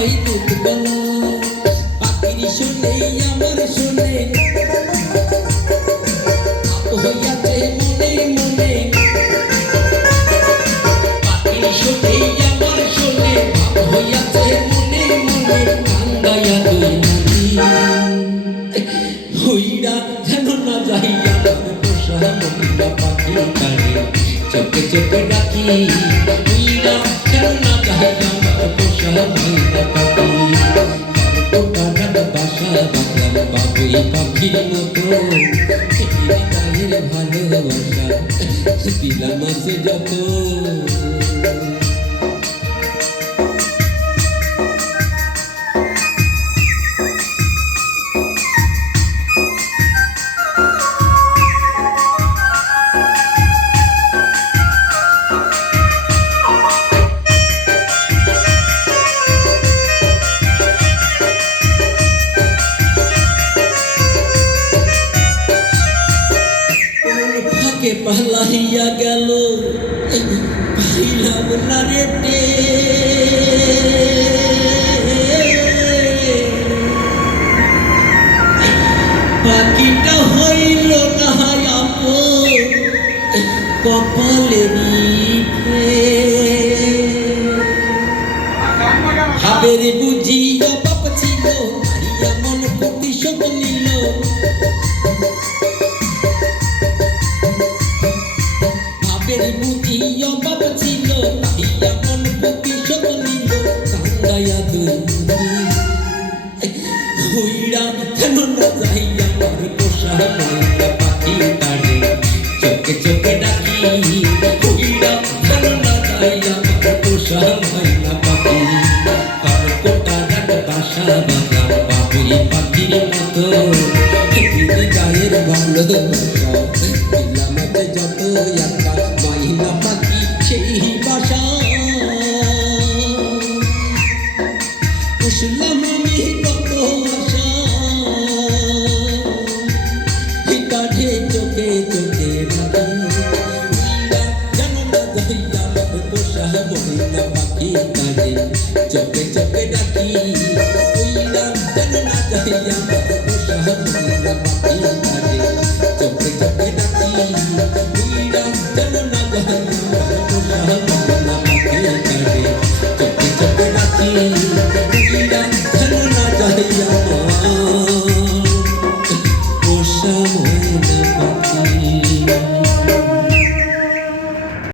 হয় দুধ বলো পাখির শুনে, আমার শুনে। হইয়াছে মনে মনে। পাখির শুনে, আমার শুনে। হইয়াছে মনে মনে। কান্দাইয়া দুই মনি হইরা যেন না যাইয়া পোষা মহিলা পাখি চোখে চোখে ডাকি বাসা বাঁধলাম বাবুই পাখির মতো হৃদয়ের ভালোবাসা দিলাম আছে যত ফাঁকে পালাইয়া গেল। পাইলাম না রেটে পাখিটা হইল না আপন কপালেরই হাবের বুঝিয়া বাপ ছিল মন প্রতিশোধ নিল। ভাবের বুঝি অভাব ছিল। তাইয়া মন প্রতিশোধ নিল কান্দাইয়া দুই। হইরা কেন না যাইয়া আমার পোষা ময়না পাখি তারে। চোখে চোখে ডাকি, হইরা কেন না যাইয়া আমার পোষা ময়না পাখি। তার কোটা ডাক বাসা বাঁধা, বাবুই পাখির মতো। গায়ের ভালোবাসা দিলাম যত কাজে চপে চপে ডাকি। কইলাম যেন না যাইয়া সাহায্য পাখি কাজে। চপে চপে ডাকি। কইলাম যেন না যাইয়া সাহায্য পাখি কাজে। চপে চপে ডাকি। কইলাম যেন না যাইয়া ও শ্যাম হয়ে না